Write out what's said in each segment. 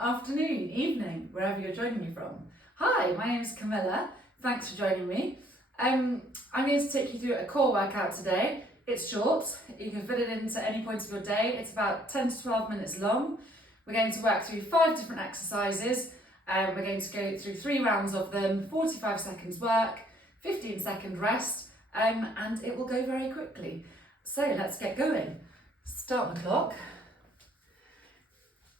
afternoon, evening, wherever you're joining me from. Hi, my name is Camilla. Thanks for joining me. I'm going to take you through a core workout today. It's short. You can fit it into any point of your day. It's about 10 to 12 minutes long. We're going to work through 5 different exercises. We're going to go through 3 rounds of them, 45 seconds work, 15-second rest, and it will go very quickly. So let's get going. Start the clock.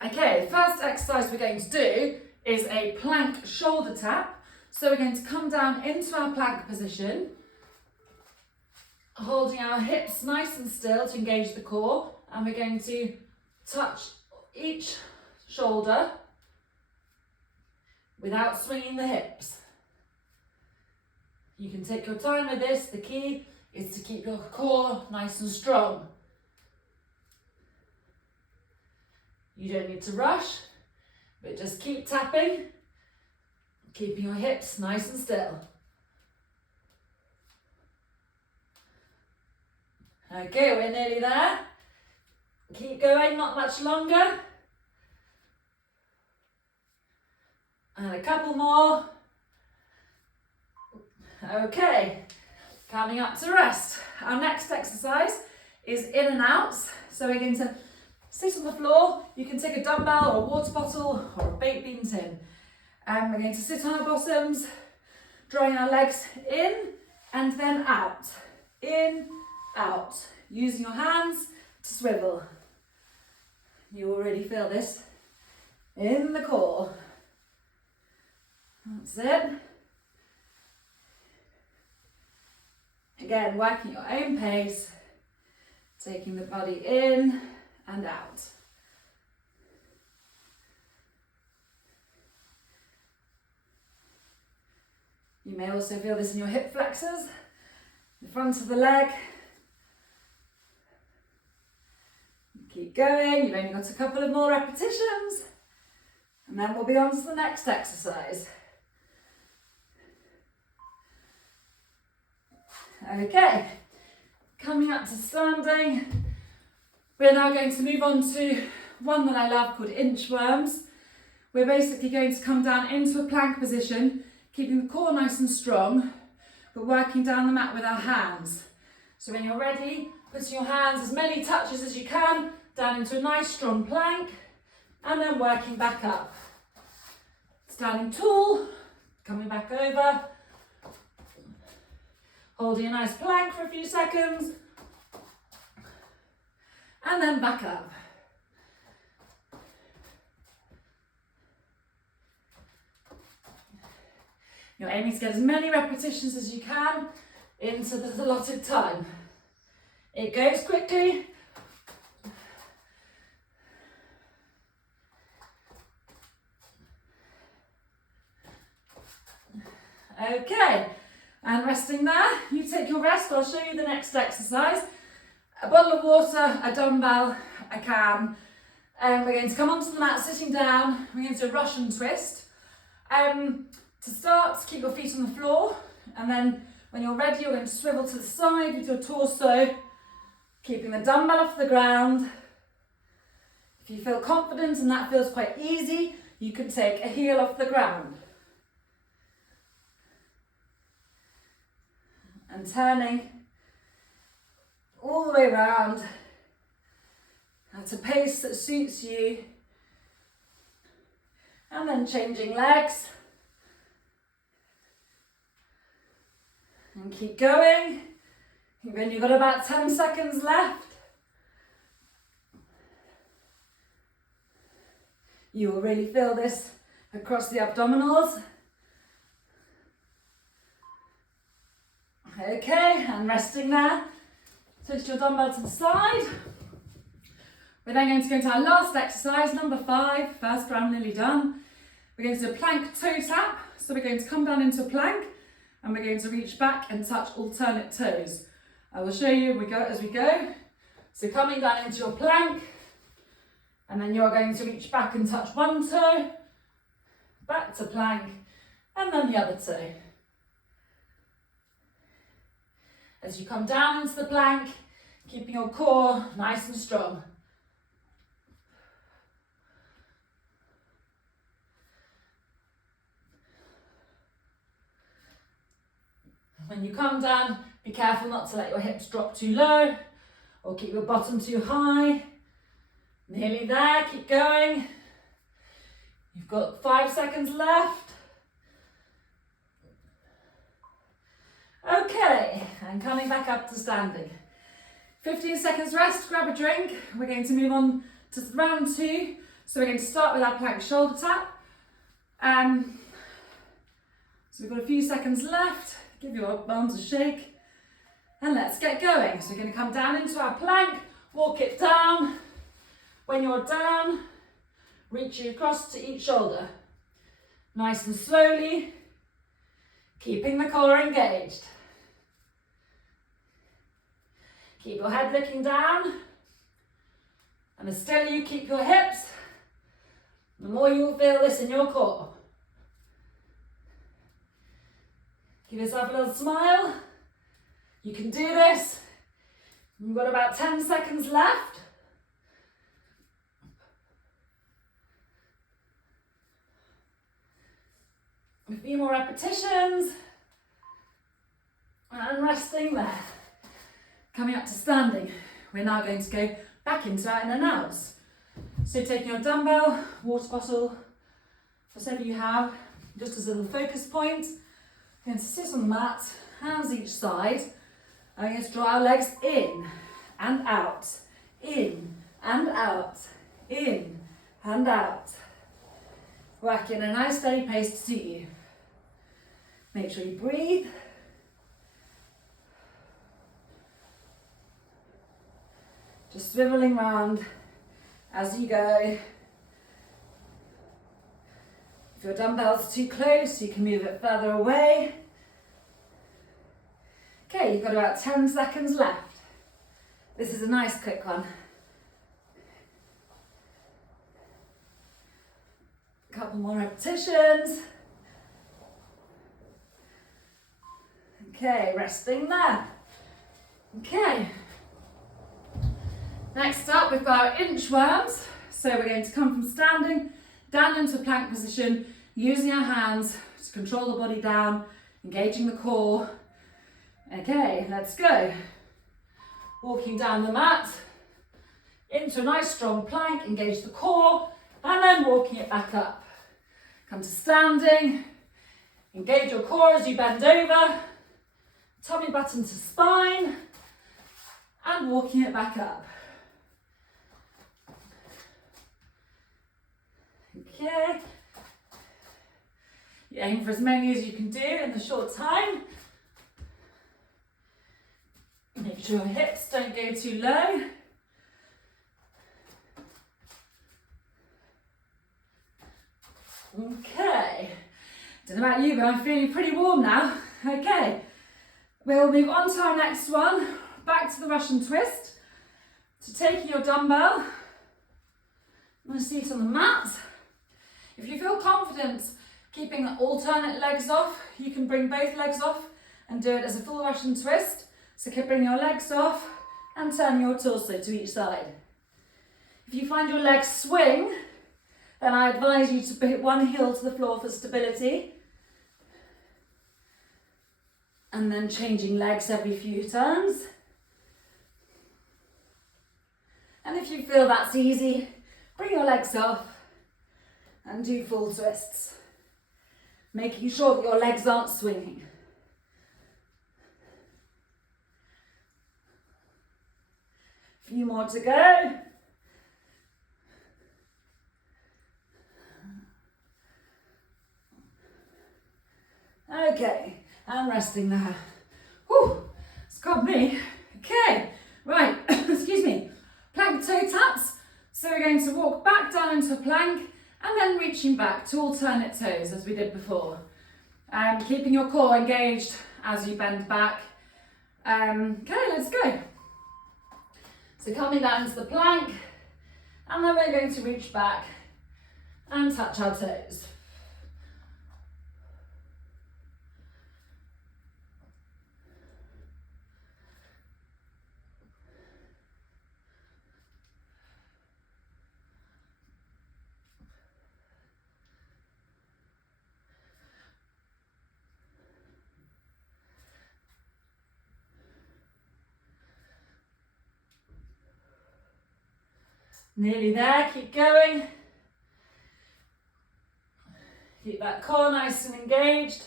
Okay, the first exercise we're going to do is a plank shoulder tap. So we're going to come down into our plank position, holding our hips nice and still to engage the core, and we're going to touch each shoulder without swinging the hips. You can take your time with this. The key is to keep your core nice and strong. You don't need to rush, but just keep tapping, keeping your hips nice and still. Okay, we're nearly there. Keep going, not much longer. And a couple more. Okay, coming up to rest. Our next exercise is in and outs. So we're going to sit on the floor. You can take a dumbbell or a water bottle or a baked bean tin. And we're going to sit on our bottoms, drawing our legs in and then out. In, out. Using your hands to swivel. You already feel this in the core. That's it. Again, working at your own pace, taking the body in and out. You may also feel this in your hip flexors, the front of the leg. Keep going, you've only got a couple of more repetitions, and then we'll be on to the next exercise. Okay, coming up to standing, we're now going to move on to one that I love called inchworms. We're basically going to come down into a plank position, keeping the core nice and strong, but working down the mat with our hands. So when you're ready, putting your hands as many touches as you can, down into a nice strong plank, and then working back up. Standing tall, coming back over, holding a nice plank for a few seconds, and then back up. You're aiming to get as many repetitions as you can into the allotted time. It goes quickly. Okay, and resting there, you take your rest. I'll show you the next exercise. A bottle of water, a dumbbell, a can. We're going to come onto the mat sitting down. We're going to do a Russian twist. To start, keep your feet on the floor, and then when you're ready, you're going to swivel to the side with your torso, keeping the dumbbell off the ground. If you feel confident and that feels quite easy, you can take a heel off the ground. And turning all the way around at a pace that suits you, and then changing legs, and keep going. When you've got about 10 seconds left, you will really feel this across the abdominals. Okay, and resting there. Switch your dumbbell to the side. We're then going to go into our last exercise, number 5, first round nearly done. We're going to do a plank toe tap. So we're going to come down into a plank and we're going to reach back and touch alternate toes. I will show you as we go. So coming down into your plank, and then you're going to reach back and touch one toe, back to plank, and then the other toe. As you come down into the plank, keeping your core nice and strong. When you come down, be careful not to let your hips drop too low or keep your bottom too high. Nearly there, keep going. You've got 5 seconds left. Okay, and coming back up to standing. 15 seconds rest, grab a drink. We're going to move on to round 2. So we're going to start with our plank shoulder tap. So we've got a few seconds left. Give your arms a shake. And let's get going. So we're going to come down into our plank, walk it down. When you're down, reach across to each shoulder. Nice and slowly, keeping the core engaged. Keep your head looking down. And the steadier you keep your hips, the more you will feel this in your core. Give yourself a little smile. You can do this. You've got about 10 seconds left. A few more repetitions. And resting there. Coming up to standing. We're now going to go back into our in and outs. So taking your dumbbell, water bottle, whatever you have, just as a little focus point. We're going to sit on the mat, hands each side. And we're going to draw our legs in and out, in and out, in and out. Working at a nice steady pace to suit you. Make sure you breathe. Just swiveling round as you go. If your dumbbell's too close, you can move it further away. Okay, you've got about 10 seconds left. This is a nice quick one. A couple more repetitions. Okay, resting there. Okay. Next up, we've got our inchworms. So we're going to come from standing down into a plank position, using our hands to control the body down, engaging the core. Okay, let's go. Walking down the mat, into a nice strong plank, engage the core, and then walking it back up. Come to standing, engage your core as you bend over, tummy button to spine, and walking it back up. Okay. You aim for as many as you can do in the short time. Make sure your hips don't go too low. Okay. Don't know about you, but I'm feeling pretty warm now. Okay. We'll move on to our next one. Back to the Russian twist. So taking your dumbbell, I'm going to seat on the mat. If you feel confident keeping the alternate legs off, you can bring both legs off and do it as a full Russian twist. So keep bringing your legs off and turn your torso to each side. If you find your legs swing, then I advise you to put one heel to the floor for stability. And then changing legs every few turns. And if you feel that's easy, bring your legs off and do full twists, making sure that your legs aren't swinging. A few more to go. Okay, and resting there. Whew, it's got me. Okay, right, excuse me. Plank toe taps. So we're going to walk back down into a plank and then reaching back to alternate toes as we did before. Keeping your core engaged as you bend back. Okay, let's go. So coming down into the plank, and then we're going to reach back and touch our toes. Nearly there, keep going. Keep that core nice and engaged.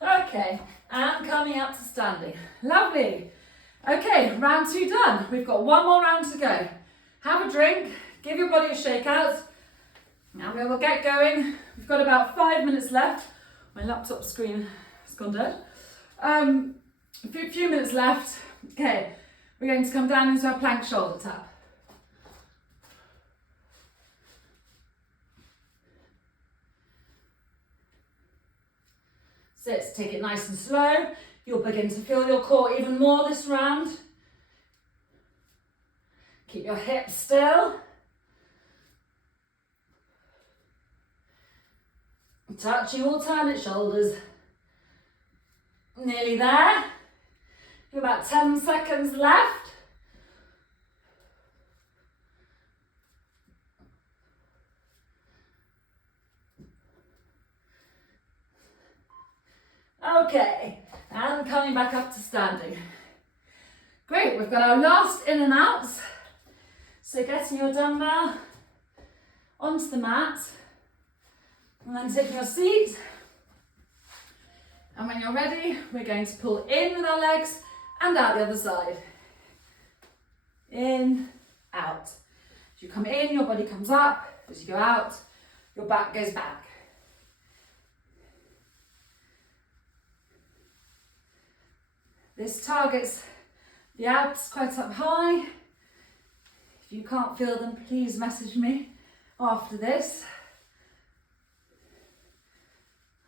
Okay, and coming up to standing. Lovely. Okay, round 2 done. We've got one more round to go. Have a drink, give your body a shake out, and we will get going. We've got about 5 minutes left. My laptop screen has gone dead. A few minutes left. Okay, we're going to come down into our plank shoulder tap. Sit, take it nice and slow. You'll begin to feel your core even more this round. Keep your hips still. Touching alternate shoulders. Nearly there. About 10 seconds left. Okay, and coming back up to standing. Great, we've got our last in and outs. So getting your dumbbell onto the mat, and then taking your seat. And when you're ready, we're going to pull in with our legs and out the other side. In, out. As you come in, your body comes up. As you go out, your back goes back. This targets the abs quite up high. If you can't feel them, please message me after this.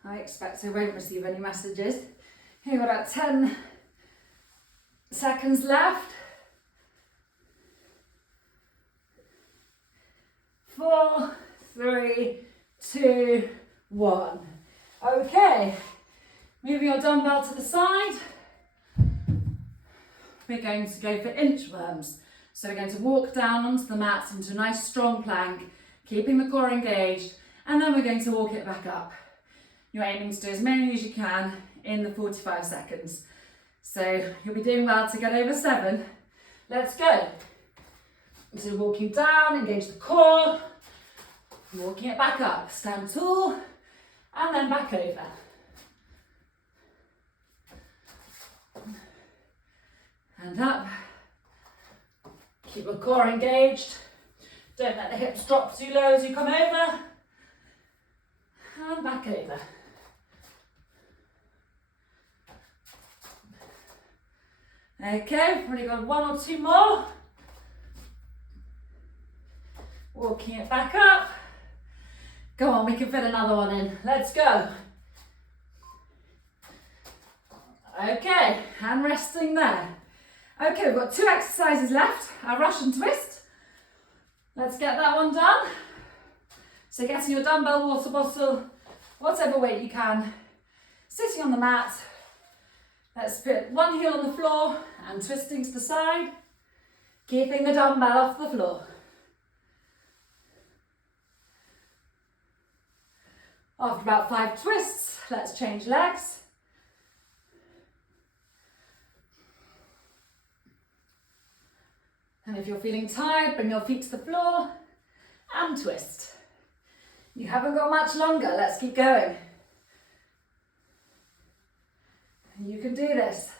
I expect I won't receive any messages. Here we've got about 10 seconds left. 4, 3, 2, 1. Okay, moving your dumbbell to the side. We're going to go for inchworms. So we're going to walk down onto the mat into a nice strong plank, keeping the core engaged, and then we're going to walk it back up. You're aiming to do as many as you can in the 45 seconds. So you'll be doing well to get over 7. Let's go. So walking down, engage the core, walking it back up, stand tall, and then back over. And up. Keep your core engaged. Don't let the hips drop too low as you come over. And back over. Okay, we've probably got 1 or 2 more. Walking it back up. Go on, we can fit another one in. Let's go. Okay, and resting there. Okay, we've got 2 exercises left. Our Russian twist. Let's get that one done. So getting your dumbbell, water bottle, whatever weight you can, sitting on the mat. Let's put one heel on the floor and twisting to the side, keeping the dumbbell off the floor. After about 5 twists, let's change legs. And if you're feeling tired, bring your feet to the floor and twist. You haven't got much longer, let's keep going. You can do this.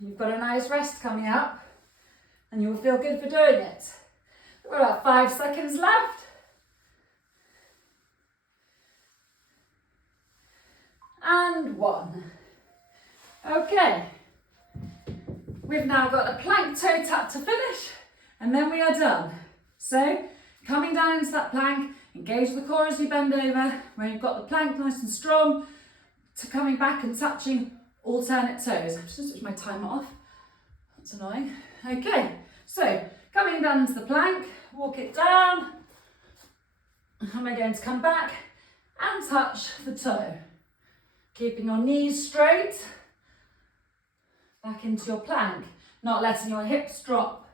You've got a nice rest coming up and you will feel good for doing it. We've got about 5 seconds left. And 1. Okay. We've now got a plank toe tap to finish and then we are done. So coming down into that plank, engage the core as you bend over, where you've got the plank nice and strong, to coming back and touching alternate toes. I've just switched my timer off. That's annoying. Okay, so coming down into the plank, walk it down, and we're going to come back and touch the toe. Keeping your knees straight, back into your plank, not letting your hips drop.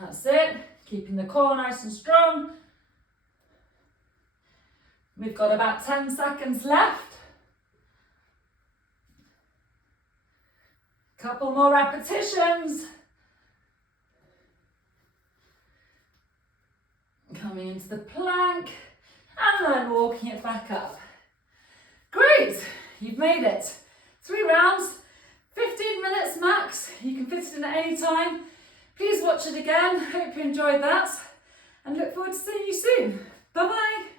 That's it, keeping the core nice and strong. We've got about 10 seconds left. Couple more repetitions. Coming into the plank and then walking it back up. Great, you've made it. 3 rounds, 15 minutes max. You can fit it in at any time. Please watch it again. Hope you enjoyed that and look forward to seeing you soon. Bye bye.